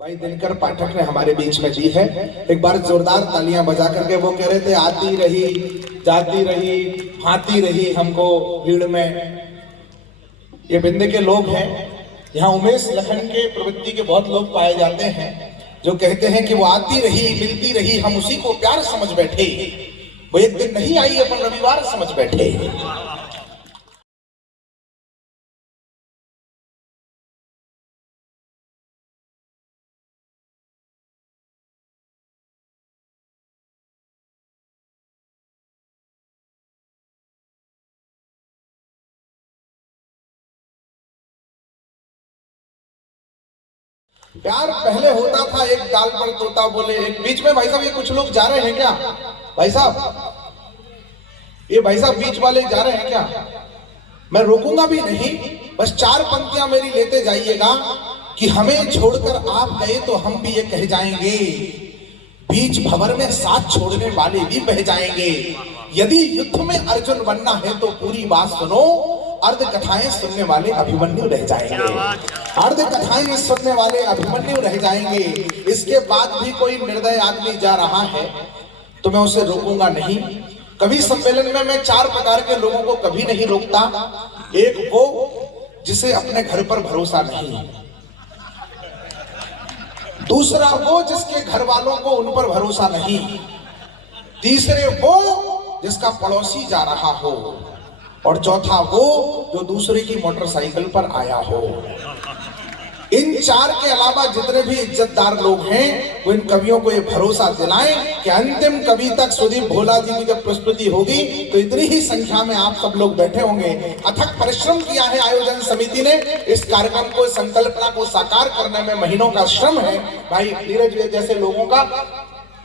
भाई दिनकर पाठक ने हमारे बीच में दी है। एक बार जोरदार तालियां बजा करके वो कह रहे थे, आती रही जाती रही भाती रही हमको भीड़ में। ये बिंदे के लोग हैं। यहाँ उमेश लखन के प्रवृत्ति के बहुत लोग पाए जाते हैं जो कहते हैं कि वो आती रही मिलती रही, हम उसी को प्यार समझ बैठे। वो एक दिन नहीं आई अपन रविवार समझ बैठे। प्यार पहले होता था एक डाल पर तोता बोले। एक बीच में भाई साहब ये कुछ लोग जा रहे हैं क्या? भाई साहब, ये भाई साहब बीच वाले जा रहे हैं क्या? मैं रोकूंगा भी नहीं, बस चार पंक्तियां मेरी लेते जाइएगा कि हमें छोड़कर आप गए तो हम भी ये कह जाएंगे, बीच भंवर में साथ छोड़ने वाले भी बह जाएंगे। यदि युद्ध में अर्जुन बनना है तो पूरी बात सुनो, अर्ध कथाएं सुनने वाले अभिमन्यु रह जाएंगे। अर्ध कथाएं सुनने वाले अभिमन्यु रह जाएंगे। इसके बाद भी कोई निर्दय आदमी जा रहा है तो मैं उसे रोकूंगा नहीं। कवि सम्मेलन में मैं चार प्रकार के लोगों को कभी नहीं रोकता। एक वो जिसे अपने घर पर भरोसा नहीं, दूसरा वो जिसके घर वालों को उन पर भरोसा नहीं, तीसरे वो जिसका पड़ोसी जा रहा हो, और चौथा वो जो दूसरे की मोटरसाइकिल पर आया हो। इन चार के अलावा जितने भी इज्जतदार लोग हैं वो इन कवियों को ये भरोसा दिलाएं कि अंतिम कवि तक सुदीप भोला जी की जब प्रस्तुति होगी तो इतनी ही संख्या में आप सब लोग बैठे होंगे। अथक परिश्रम किया है आयोजन समिति ने। इस कार्यक्रम को, संकल्पना को साकार करने में महीनों का श्रम है। भाई नीरज जैसे लोगों का,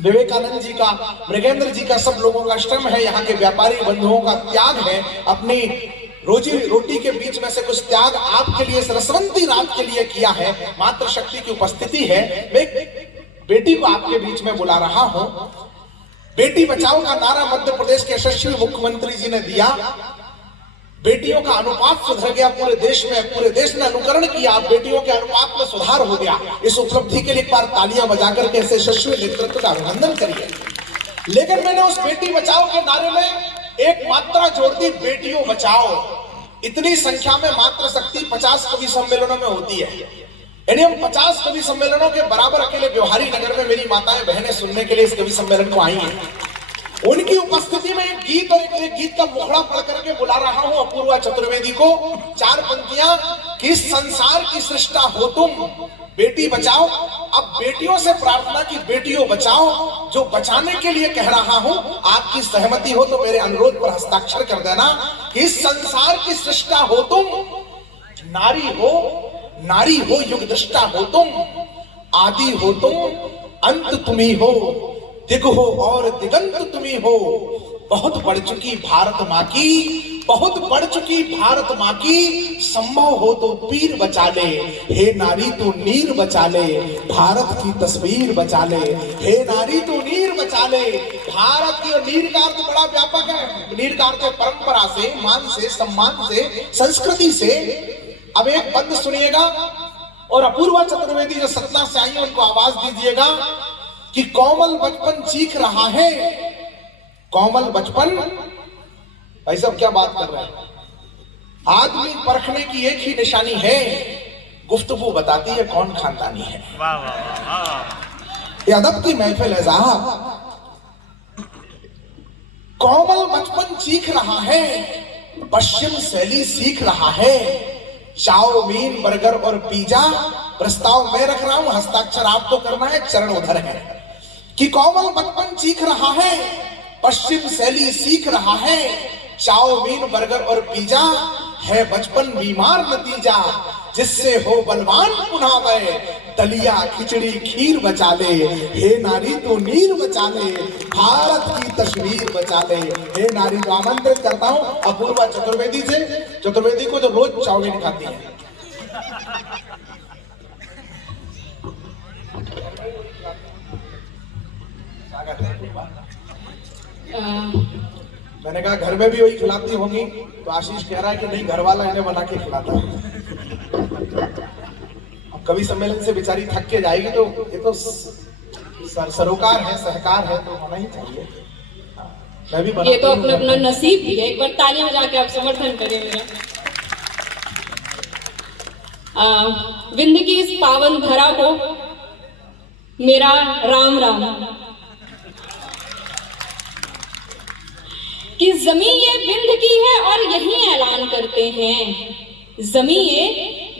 विवेकानंद जी का, मृगेंद्र जी का, सब लोगों का श्रम है। यहाँ के व्यापारी बंधुओं का त्याग है। अपनी रोजी रोटी के बीच में से कुछ त्याग आपके लिए, सरस्वती रात के लिए किया है। मातृ शक्ति की उपस्थिति है। मैं बेटी को आपके बीच में बुला रहा हूं। बेटी बचाओ का नारा मध्य प्रदेश के यशस्वी मुख्यमंत्री जी ने दिया। बेटियों का अनुपात सुधर गया पूरे देश में। पूरे देश ने अनुकरण किया, बेटियों के अनुपात में सुधार हो गया। इस उपलब्धि के लिए एक बार तालियां बजाकर के ऐसे यशस्वी नेतृत्व का अभिनंदन करिए। लेकिन मैंने उस बेटी बचाओ के नारे में एक मात्रा जोड़ दी, बेटियों बचाओ। इतनी संख्या में मात्र शक्ति 50 कवि सम्मेलनों में होती है। यानी हम 50 कवि सम्मेलनों के बराबर अकेले व्यवहारी नगर में मेरी माताएं बहनें सुनने के लिए इस कवि सम्मेलन को आई हैं। उनकी उपस्थिति में एक गीत और एक गीत का मुखड़ा पढ़ करके बुला रहा हूं अपूर्वा चतुर्वेदी को। चार पंक्तियां कि इस संसार की सृष्टा हो तुम, बेटी बचाओ। अब बेटियों से प्रार्थना की बेटियों बचाओ। जो बचाने के लिए कह रहा हूं, आपकी सहमति हो तो मेरे अनुरोध पर हस्ताक्षर कर देना कि इस संसार की सृष्टा हो तुम, नारी हो युग दृष्टा हो तुम, आदि हो तुम, अंत तुम्ही हो, दिग हो और दिगंत तुम्ही हो। बहुत बढ़ चुकी भारत माँ की, बहुत बढ़ चुकी भारत माँ की, संभव हो तो पीर बचा ले। हे नारी तू नीर बचा ले, भारत की तस्वीर बचा ले। हे नारी तू नीर बचा ले। भारत की, नीर का अर्थ बड़ा व्यापक है। नीर का अर्थ परंपरा से, मान से, सम्मान से, संस्कृति से। अब एक बंद सुनिएगा और अपूर्वा चतुर्वेदी जो सतना से आई उनको आवाज दीजिएगा कि कोमल बचपन चीख रहा है। कोमल बचपन, भाई साहब क्या बात कर रहे हैं? आदमी परखने की एक ही निशानी है, गुफ्तगू बताती है कौन खानदानी है। वाह वाह वाह, ये अदब की महफिल है साहब। कोमल बचपन चीख रहा है, पश्चिम शैली सीख रहा है। चाउमीन, बर्गर और पिज्जा प्रस्ताव मैं रख रहा हूं, हस्ताक्षर आपको करना है, चरण उधर है। कि कोमल बचपन चीख रहा है, पश्चिम शैली सीख रहा है। चाउमीन, बर्गर और पिज्जा है बचपन बीमार नतीजा। जिससे हो बलवान पुनः गए, दलिया खिचड़ी खीर बचा ले। हे नारी तू नीर बचा ले, भारत की तस्वीर बचा ले। हे नारी को आमंत्रित करता हूं अपूर्वा चतुर्वेदी से, चतुर्वेदी को जो रोज चाउमीन खाती है। मैंने कहा घर में भी वही खिलाती होंगी, तो आशीष कह रहा है कि नहीं, घर वाला इन्हें बना के खिलाता है। कवि सम्मेलन से बेचारी थक के जाएगी तो ये तो सरोकार है, सहकार है, तो होना ही चाहिए। मैं भी ये तो अपना अपना नसीब भी है। एक बार तालियां बजा के आप समर्थन करें मेरा। विंध्य की इस पावन धरा को मेरा राम राम। कि जमीन ये विंध्य की है और यही ऐलान करते हैं। जमीन ये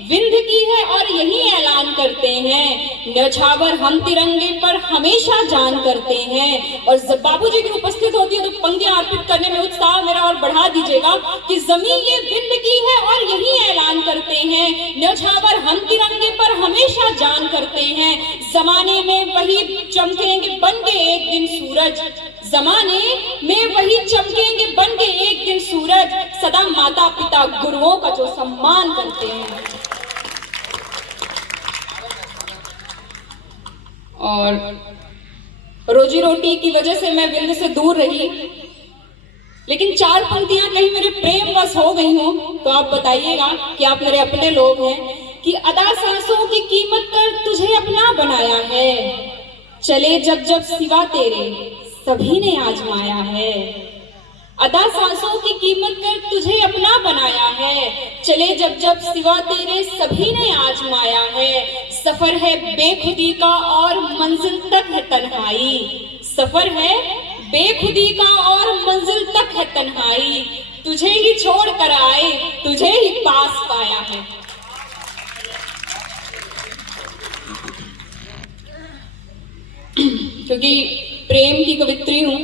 विंध्य की है और यही ऐलान करते हैं। न्यौछावर हम तिरंगे पर हमेशा जान करते हैं। और जब बाबूजी की उपस्थित होती है तो पंक्तियां अर्पित करने में उत्साह मेरा और बढ़ा दीजिएगा। कि जमीन ये विंध्य की है और यही ऐलान करते हैं। न्यौछावर हम तिरंगे पर हमेशा जान करते हैं। जमाने में वही चमकेंगे बन के एक दिन सूरज। जमाने में वही चमकेंगे बन के एक दिन सूरज। सदा माता पिता गुरुओं का जो सम्मान करते हैं। और रोजी रोटी की वजह से मैं विंध्य से दूर रही, लेकिन 4 पंक्तियां कहीं मेरे प्रेम वश हो गई हो तो आप बताइएगा कि आप मेरे अपने लोग हैं। कि अदा सांसों की कीमत कर तुझे अपना बनाया है। चले जब जब सिवा तेरे सभी ने आजमाया है। अदा सांसों की कीमत कर तुझे अपना बनाया है। चले जब जब सिवा तेरे सभी ने आजमाया है। सफर है बेखुदी का और मंजिल तक है तन्हाई। सफर है बेखुदी का और मंजिल तक है तन्हाई। तुझे ही छोड़ कर आए तुझे ही पास पाया है। क्योंकि प्रेम की कवित्री हूँ,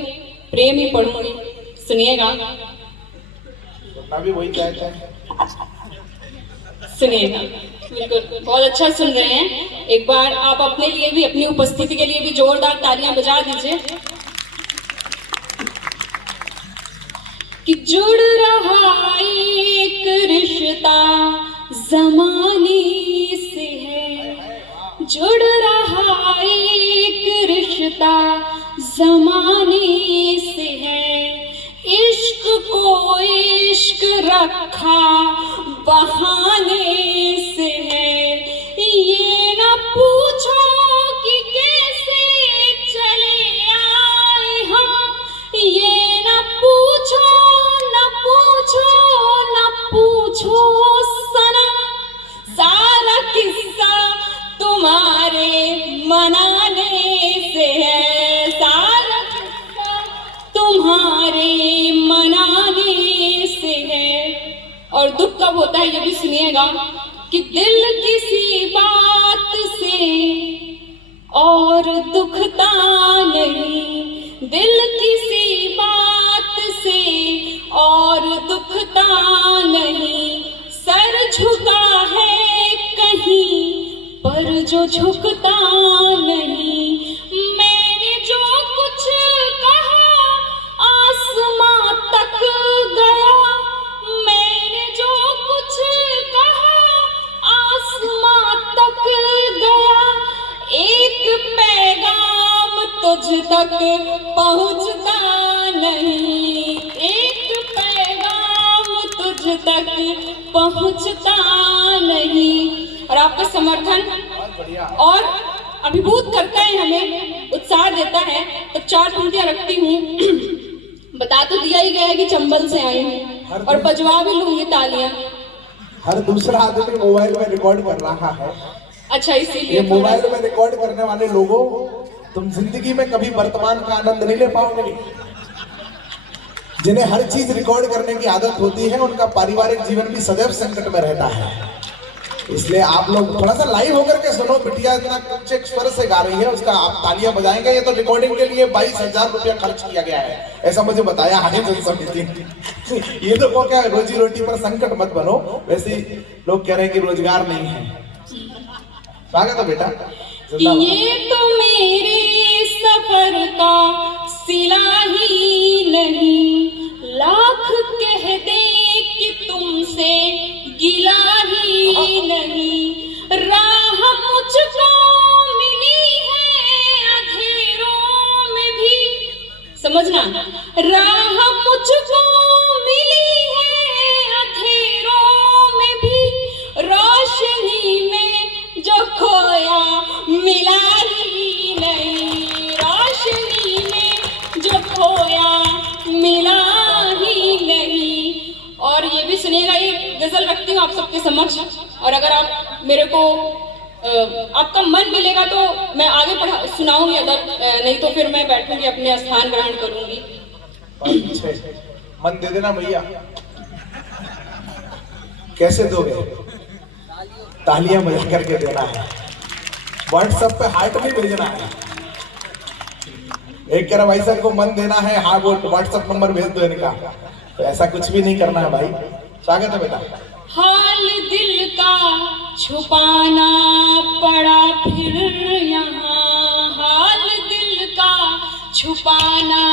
प्रेम ही पढ़ूंगी, सुनिएगा। भी वही कहते हैं, सुनिएगा। बिल्कुल बहुत अच्छा सुन रहे हैं। एक बार आप अपने लिए भी, अपनी उपस्थिति के लिए भी जोरदार तालियां बजा दीजिए। कि जुड़ रहा एक रिश्ता जमाने से है। जुड़ रहा एक रिश्ता जमाने से है। इश्क को इश्क रखा बहाने से है। ये न पूछो कि कैसे चले आए हम। ये न पूछो न पूछो न पूछो सनम। सारा किस्सा तुम्हारे मनाने से है। सारा किस्सा तुम्हारे मनाने से है। और दुख कब होता है ये भी सुनिएगा। कि दिल किसी बात से और दुखता नहीं। दिल किसी बात से और दुखता नहीं। सर झुका है कहीं पर जो झुकता नहीं। मैंने जो कुछ कहा आसमां तक गया। मैंने जो कुछ कहा आसमां तक गया। एक पैगाम तुझ तक पहुंचता नहीं। एक पैगाम तुझ तक पहुंचता नहीं। और आपका समर्थन और अभिभूत करता है, हमें उत्साह देता है। तब 4 पंक्तियां रखती हूँ। बता तो दिया ही गया है कि चंबल से आई हूँ और बजवा भी लूंगी तालियां। हर दूसरा आदमी मोबाइल में रिकॉर्ड कर रहा है। अच्छा, इसीलिए मोबाइल में रिकॉर्ड करने वाले लोगों, तुम जिंदगी में कभी वर्तमान का आनंद नहीं ले पाओगे। जिन्हें हर चीज रिकॉर्ड करने की आदत होती है उनका पारिवारिक जीवन भी सदैव संकट में रहता है। इसलिए आप लोग थोड़ा सा लाइव होकर के सुनो। बिटिया इतना ऊंचे स्वर से गा रही है, उसका आप तालियां बजाएंगे। ये तो रिकॉर्डिंग के लिए 22,000 रुपया खर्च किया गया है, ऐसा मुझे बताया आयोजन समिति ने। ये तो वो क्या, रोजी रोटी पर संकट मत बनो। वैसे लोग कह रहे हैं कि रोजगार नहीं है। स्वागत है बेटा। ये तो मेरे सफर का सिला ही नहीं। लाख कह दे कि तुमसे गिला ही नहीं। राह मुझको मिली है अंधेरों में भी। समझना, राह मुझको मिली है अंधेरों में भी। रोशनी में जो गजल रखती हूँ आप सबके समक्ष, और अगर आप मेरे को आपका मन मिलेगा तो मैं आगे पढ़ा सुनाऊंगी, अगर नहीं तो फिर मैं बैठूंगी अपने स्थान ग्रहण करूंगी। मन दे देना भैया। कैसे दोगे? तालियां बजा करके देना है। व्हाट्सएप पे हार्ट नहीं भेजना है। एक कह रहा भाई साहब को मन देना है, हाँ वो व्हाट्सएप नंबर भेज दो इनका। तो ऐसा कुछ भी नहीं करना है भाई। स्वागत है बेटा। हाल दिल का छुपाना पड़ा फिर यहाँ, हाल दिल का छुपाना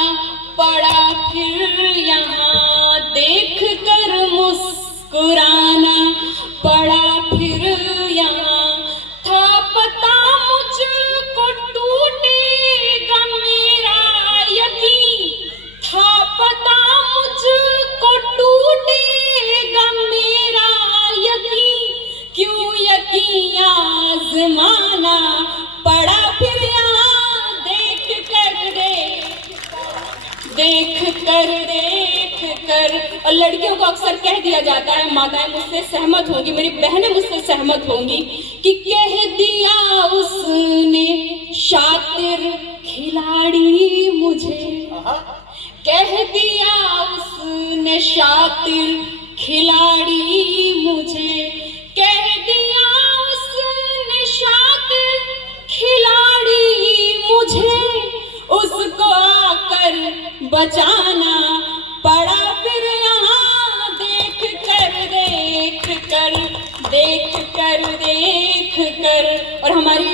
पड़ा फिर यहाँ, देख कर मुस्कुराना पड़ा फिर यहाँ, था पता मुझको टूटेगा मेरा यकीन, था पता मुझको टूटेगा मेरा यकीन, क्यों यकीन आज़माना पड़ा फिर यहाँ, देख कर। और लड़कियों को अक्सर कह दिया जाता है, माताएं मुझसे सहमत होंगी, मेरी बहनें मुझसे सहमत होंगी, कि कह दिया उसने शातिर खिलाड़ी मुझे, कह दिया उसने शातिर खिलाड़ी मुझे, कह दिया उसने शातिर खिलाड़ी मुझे, उसको आकर बचाना पड़ा फिर यहाँ, देख कर। और हमारी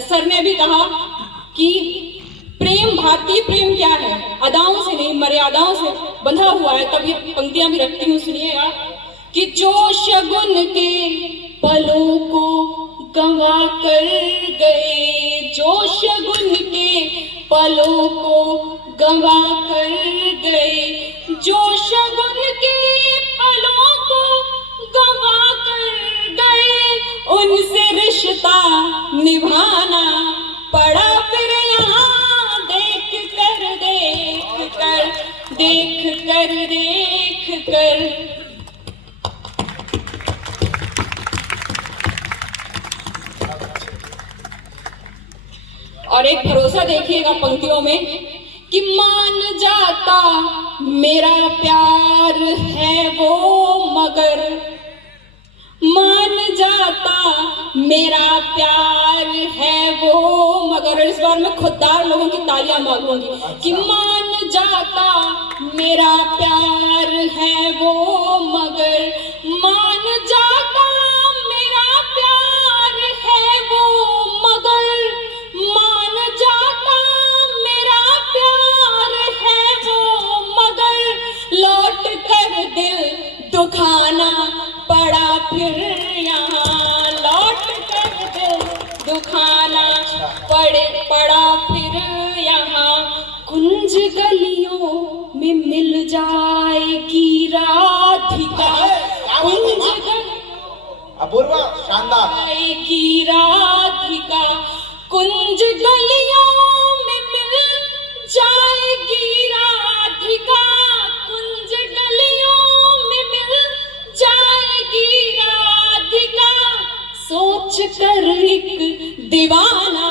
सर ने भी कहा कि प्रेम, भारतीय प्रेम क्या है, अदाओं से नहीं मर्यादाओं से बंधा हुआ है। तब ये पंक्तियां भी रखती हूँ, सुनिएगा, कि जो शगुन के पलों को गंवा कर गए, जो शगुन के पलों को गंवा कर गए, जो शगुन के पलों को गंवा कर गए, उनसे रिश्ता निभाना पड़ा फिर यहाँ, देख कर। और एक भरोसा देखिएगा पंक्तियों में, कि मान जाता मेरा प्यार है वो मगर, मान जाता मेरा प्यार है वो मगर। इस बार मैं खुददार लोगों की तालियां मांगूंगी, कि मान जाता मेरा प्यार है वो मगर, मान जाता मेरा प्यार है वो मगर, मान जाता मेरा प्यार है वो मगर, लौट कर दिल दुखाना पड़ा फिर यहाँ, लौट कर दिल दुखाना पड़ा फिर यहाँ, कुंज गलियों में मिल जाएगी राधिका, कुंज अपूर्वा शानदार जाएगी राधिका, कुंज गलियों में मिल जाएगी राधिका, कुंज गलियों में मिल जाएगी राधिका, सोच कर एक दीवाना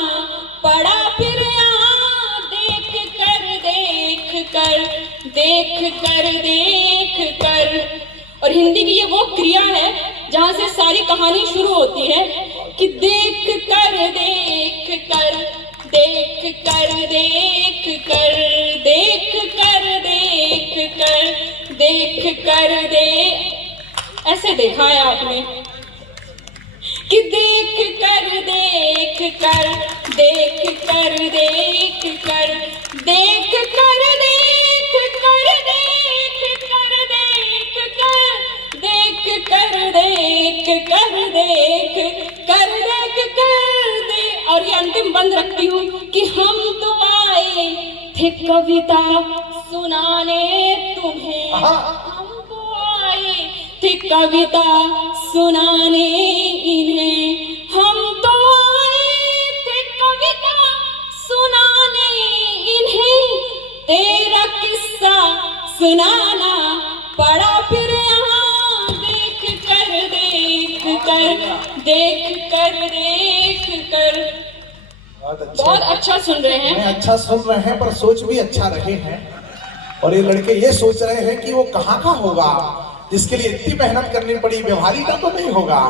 पड़ा फिर यहाँ, देख कर। और हिंदी की ये वो क्रिया है जहाँ से सारी कहानी शुरू होती है, कि देख कर ऐसे देखा है आपने, कि देख कर और ये अंतिम बंद रखती हूँ, कि हम तो आए थे कविता सुनाने तुम्हें, हम तो आए थे कविता सुनाने इन्हें, हम तो आए थे कविता सुनाने इन्हें, तेरा किस्सा सुनाना पड़ा फिर यहाँ, देख कर देख कर बहुत अच्छा सुन रहे हैं। मैं अच्छा सुन रहे हैं, पर सोच भी अच्छा रहे हैं। और ये लड़के ये सोच रहे हैं कि वो कहाँ का होगा जिसके लिए इतनी मेहनत करनी पड़ी। व्यवहारी का तो नहीं होगा,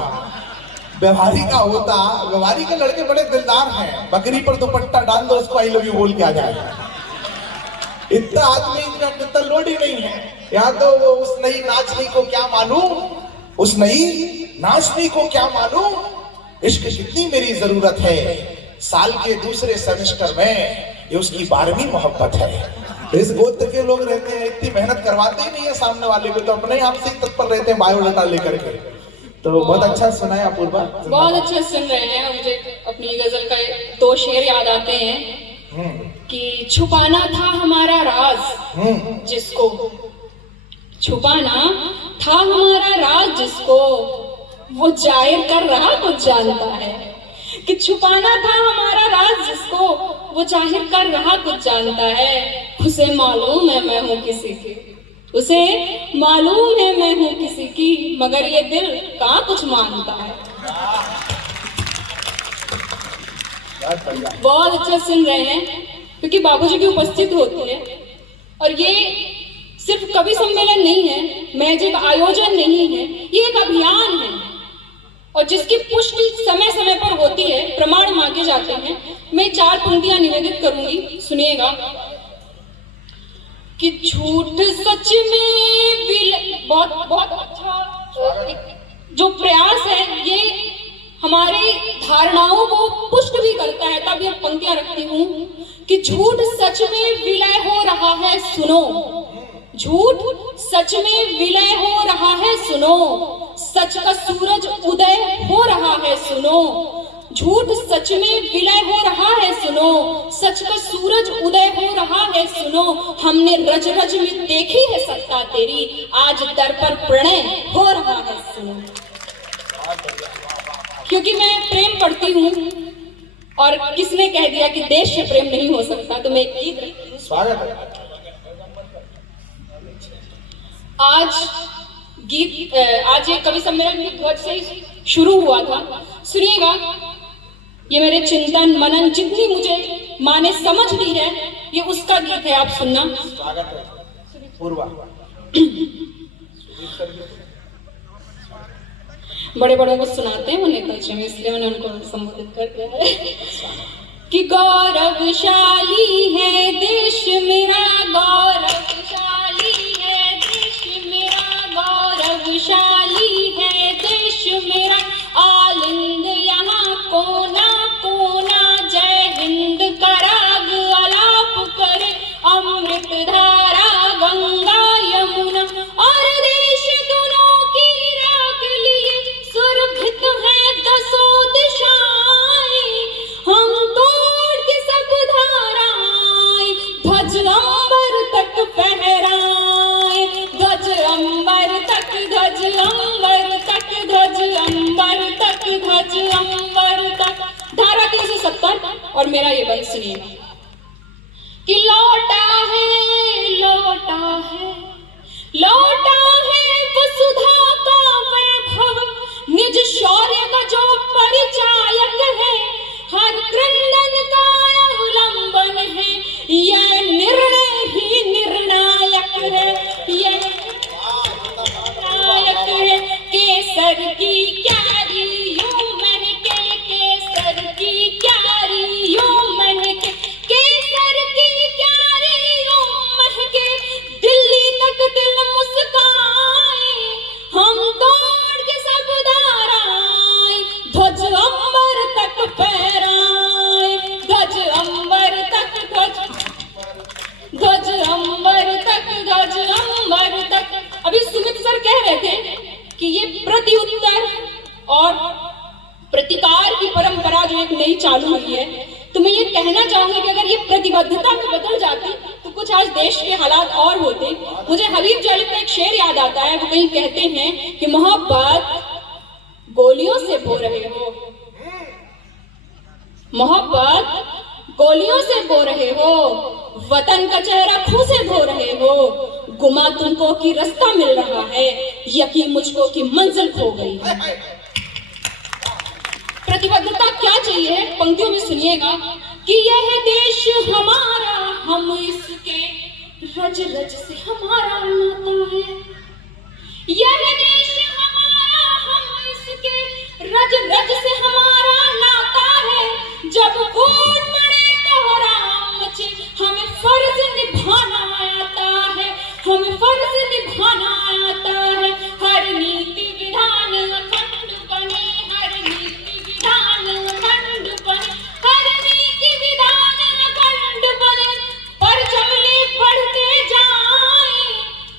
व्यवहारी का होता। व्यवहारी के लड़के बड़े दिलदार हैं, बकरी पर दुपट्टा डाल दो, उसको आई लव यू बोल के आ जाए। इतना आदमी इतना लोड ही नहीं है। यहाँ तो उस नई नाचनी को क्या मालूम, उस नई नाचनी को क्या मालूम इश्क कितनी मेरी जरूरत है। साल के दूसरे सेमेस्टर में ये उसकी 12वीं मोहब्बत है। इस गोत्र के लोग रहते हैं, इतनी मेहनत करवाते ही नहीं है सामने वाले को, तो अपने आप से तत्पर रहते हैं बायोडाटा लेकर के। तो बहुत अच्छा सुनाया अपूर्वा, बहुत अच्छा सुन रहे हैं। मुझे अपनी गजल का 2 शेर याद आते हैं कि छुपाना था हमारा राज जिसको, छुपाना था हमारा राज जिसको वो जाहिर कर रहा कुछ जानता है। कि छुपाना था हमारा राज जिसको वो जाहिर कर रहा कुछ जानता है। उसे मालूम है मैं हूं किसी की, उसे मालूम है मैं हूं किसी की, मगर ये दिल कहाँ कुछ मानता है। बहुत अच्छा सुन रहे हैं, क्योंकि बाबूजी की उपस्थित होती है। और ये सिर्फ कवि सम्मेलन नहीं है, मैजिक आयोजन नहीं है, ये एक अभियान है और जिसकी पुष्टि समय समय पर होती है, प्रमाण मांगे जाते हैं। मैं 4 पंक्तियां निवेदित करूंगी, सुनिएगा। कि झूठ सच में बहुत अच्छा जो प्रयास है, ये हमारे धारणाओं को पुष्ट भी करता है। तब ये पंक्तियां रखती हूं कि झूठ सच में विलय हो रहा है सुनो, झूठ सच में विलय हो रहा है सुनो, सच का सूरज उदय हो रहा है सुनो, झूठ सच में विलय हो रहा है सुनो, सच का सूरज उदय हो रहा है सुनो। हमने रज रज में देखी है सत्ता तेरी, आज दर पर प्रणय हो रहा है सुनो। क्योंकि मैं प्रेम पढ़ती हूँ और किसने कह दिया कि देश से प्रेम नहीं हो सकता, तो मैं एक गीत स्वागत है। आज ये कवि सम्मेलन की ध्वज से शुरू हुआ था। सुनिएगा, ये मेरे चिंतन मनन जितनी मुझे माँ ने समझ दी है, ये उसका गीत है, आप सुनना। स्वागत है पूर्वा। बड़े बड़ों को सुनाते हैं उन्हें कल्चर में, इसलिए मैंने उनको संबोधित कर दिया है। कि गौरवशाली है देश मेरा, गौरवशाली है देश मेरा, गौरवशाली है देश मेरा, आलिंद यहाँ कोना कोना, जय हिंद का राग आलाप करे, अमृत धारा गंगा यमुना, और देश दोनों की राग लिए सुरभित है 10 दिशाएं, हम तोड़ के सब धाराएं, ध्वज अंबर तक फहराएं, ध्वज अंबर तक, ध्वज अंबर तक, ध्वज अंबर तक, ध्वज अंबर तक। धारा 370 और मेरा ये बंद सुनिएगा। कि लौटा है वसुधा का वैभव, निज शौर्य का जो परिचायक है, हर क्रंदन का अवलंबन है, यह निर्णय ही निर्णायक है, यह निर्णायक है। केसर की क्यारी यूं महके, केसर की क्यारी यूं महके, केसर की क्यारी यूं महके, दिल्ली तक दिल मुस्काए, हम तोड़ के सब धाराएं, ध्वज अंबर तक फहराएं, ध्वज अंबर तक, ध्वज अंबर तक, ध्वज अंबर तक। अभी सुमित सर कह रहे थे कि ये प्रत्युत्तर और प्रतिकार की परंपरा जो एक नई चालू हुई है, तो मैं ये कहना चाहूंगी कि अगर ये प्रतिबद्धता में बदल जाती तो कुछ आज देश के हालात और होते। मुझे हबीब जालिब का एक शेर याद आता है, वो कहीं कहते हैं कि मोहब्बत गोलियों से बो रहे हो, मोहब्बत गोलियों से बो रहे हो, वतन का चेहरा खून से धो रहे हो, गुमा तुमको कि रास्ता मिल रहा है, यकीन मुझको कि मंजिल खो गई है। प्रतिबद्धता क्या चाहिए है, पंक्तियों में सुनिएगा कि यह देश हमारा, हम इसके रज रज से हमारा नाता है। यह देश हमारा, हम इसके रज रज से हमारा नाता है। जब फूट पड़े कोहराम मचे, हमें फर्ज निभाना आता है, हमें फर्ज निभाना आता है। हर नीति विधान अखंड बने, हर नीति विधान अखंड बने, हर नीति विधान अखंड बने। परचमले बढ़ते जाए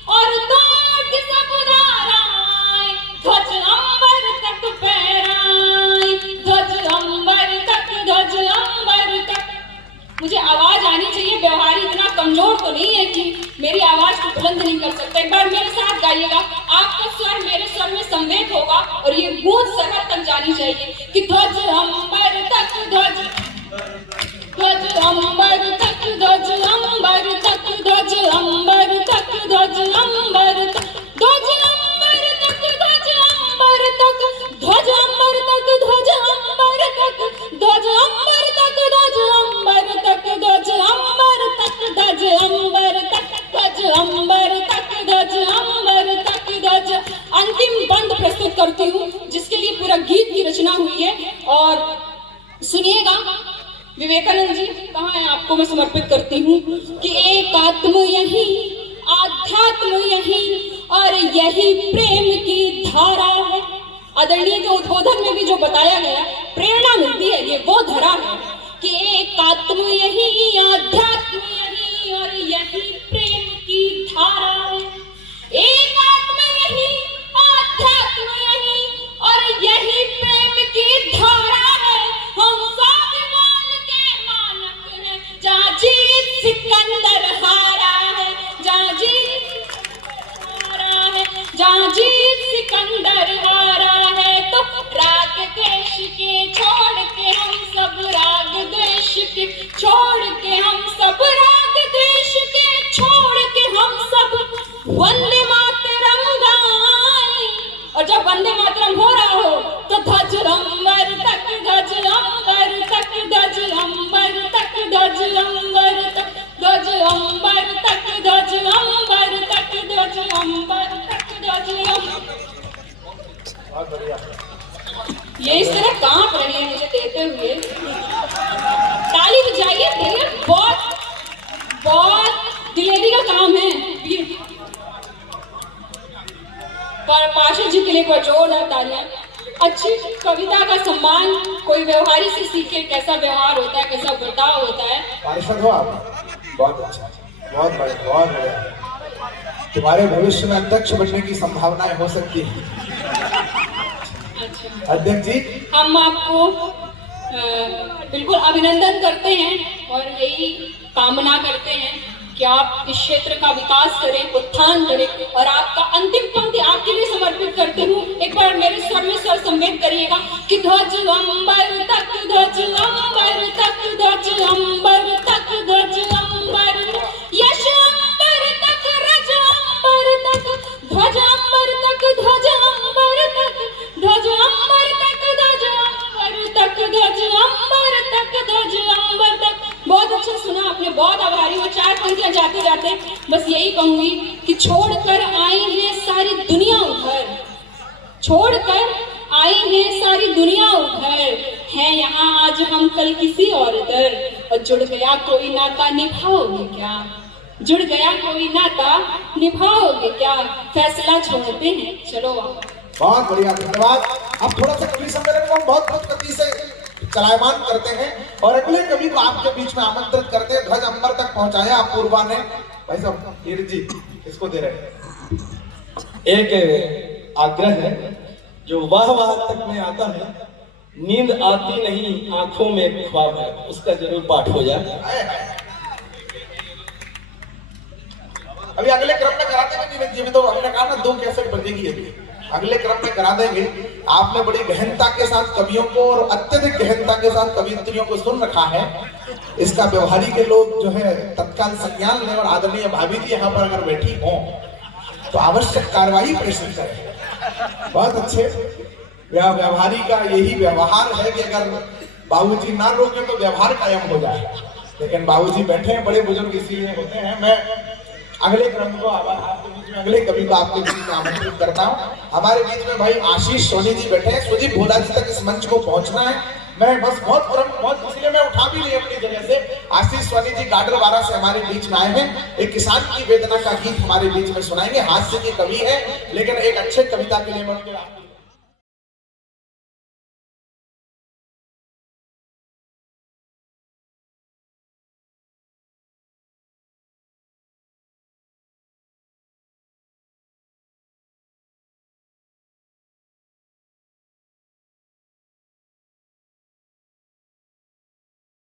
और तोड़ सब धाराएं, ध्वज अंबर तक फहराएं, ध्वज अंबर तक, ध्वज अंबर तक। मुझे आवाज आनी चाहिए, व्यवहार इतना कमजोर तो नहीं है कि मेरी आवाज को बुलंद नहीं कर सकता। एक बार मेरे साथ गाइएगा, आपका स्वर मेरे स्वर में सम्मिलित होगा और ये गूंज सरहद तक जानी चाहिए कि ध्वज अंबर तक, ध्वज अंबर तक, ध्वज अंबर तक, ध्वज अंबर तक, ध्वज अंबर तक, ध्वज अंबर तक, ध्वज अंबर तक, ध्वज अंबर तक, ध्वज अंबर तक, ध्वज अंबर तक, ध्वज अंबर तक, ध्वज अंबर तक, ध्वज अंबर तक, ध्वज अंबर तक, ध्वज अंबर तक, ध्वज। अंतिम बंद प्रस्तुत करती हूँ जिसके लिए पूरा गीत की रचना हुई है और सुनिएगा। विवेकानंद जी कहाँ है, आपको मैं समर्पित करती हूँ कि एक आत्म यही, आध्यात्म यही और यही प्रेम की धारा है। आदरणीय के उद्बोधन में भी जो बताया गया, प्रेरणा मिलती है, ये वो धरा है कि एक आत्म यही, आध्यात्म यही और यही प्रेम की धारा है। एक आत्म यही, आध्यात्म यही और यही प्रेम की धारा है। हम स्वाभिमान के मानक हैं, जहाँ जीत सिकंदर हारा है, जहाँ जीत हारा है, जहाँ जीत सिकंदर हारा है। तो राग द्वेष के छोड़ के हम सब, राग द्वेष के छोड़ के हम सब, राग द्वेष के छोड़ के हम सब वंदे मातरम गाएं। और जब वंदे मातरम हो रहा हो तो ध्वज अंबर तक, ध्वज अंबर तक, ध्वज अंबर तक, ध्वज अंबर तक, ध्वज अंबर तक, ध्वज अंबर तक, ध्वज अंबर तक, ध्वज अंबर। बहुत बढ़िया। ये इस तरह कांप रहे हैं मुझे देते हुए, ताली बजाइए भैया, बहुत बहुत दिलेरी का काम है। पर पार्षद जी के लिए कोई जोरदार तालियां। अच्छी कविता का सम्मान कोई व्यवहारी से सीखे, कैसा व्यवहार होता है, कैसा बर्ताव होता है। पार्षद हो आप, बहुत अच्छा, बहुत बढ़िया, बहुत बढ़िया। तुम्हारे भविष्य में अध्यक्ष बनने की संभावनाएं हो सकती है। अच्छा अध्यक्ष जी, हम आपको बिल्कुल अभिनंदन करते हैं और यही कामना करते हैं कि आप इस क्षेत्र का विकास करें, उत्थान करें। और आपका अंतिम पंक्ति आपके लिए समर्पित करती हूँ। एक बार मेरे स्वर में स्वर सम्मिलित करिएगा कि ध्वज अंबर तक, ध्वज अंबर तक, ध्वज अंबर तक, ध्वज अंबर तक, यश अंबर तक, रज अंबर तक, ध्वज अंबर तक, ध्वज अंबर तक, ध्वज अंबर तक, ध्वज अंबर तक, ध्वज अंबर तक, ध्वज अंबर तक। बहुत अच्छा सुना आपने, बहुत आभारी हूँ। चार पंक्तियां जाते जाते बस यही कहूंगी कि छोड़कर आई है सारी दुनिया उधर, छोड़कर आई है सारी दुनिया उधर, है यहाँ आज हम कल किसी और इधर। और जुड़ गया कोई नाता निभाओगे क्या, जुड़ गया कोई नाता निभाओगे क्या, फैसला छोड़ते हैं चलो आप। बहुत बढ़िया, धन्यवाद। अब थोड़ा सा कवि सम्मेलन को हम बहुत बहुत गति से चलायमान करते हैं और अगले कवि को आपके बीच में आमंत्रित करते हैं। ध्वज अंबर तक पहुंचाया अपूर्वा ने। भाई साहब हीर जी इसको दे रहे हैं। एक आग्रह है, जो वाह वाह तक में आता है, नींद आती नहीं आंखों में ख्वाब है, उसका जरूर पाठ हो जाए। अभी अगले क्रम में करा देंगे नीरज जी, तो हमने कहा ना 2 कैसेट बजेगी अभी, अगले क्रम में करा देंगे। आपने बड़ी गहनता के साथ कवियों को और अत्यधिक गहनता के साथ कवियत्रियों को सुन रखा है। इसका व्यवहारी के लोग जो है तत्काल संज्ञान लें और आदरणीय भाभी जी यहाँ पर अगर बैठी हों तो आवश्यक कार्रवाई प्रेषित करें। बहुत अच्छे, व्यवहारी का यही व्यवहार है कि अगर बाबूजी ना रोके तो व्यवहार कायम हो जाए। लेकिन बाबूजी बैठे हैं, बड़े बुजुर्ग इसीलिए होते हैं। मैं अगले क्रम को आपके बीच में, अगले कवि को आपके बीच में आमंत्रित करता हूँ। हमारे बीच में भाई आशीष सोनी जी बैठे हैं। सुदीप भोला जी तक इस मंच को पहुंचना है। मैं बस बहुत इसलिए मैं उठा भी नहीं अपनी जगह से। आशीष सोनी जी गाडरवारा से हमारे बीच में आए हैं। एक किसान की वेदना का गीत हमारे बीच में सुनाएंगे। हास्य के कवि है, लेकिन एक अच्छे कविता के लिए मैं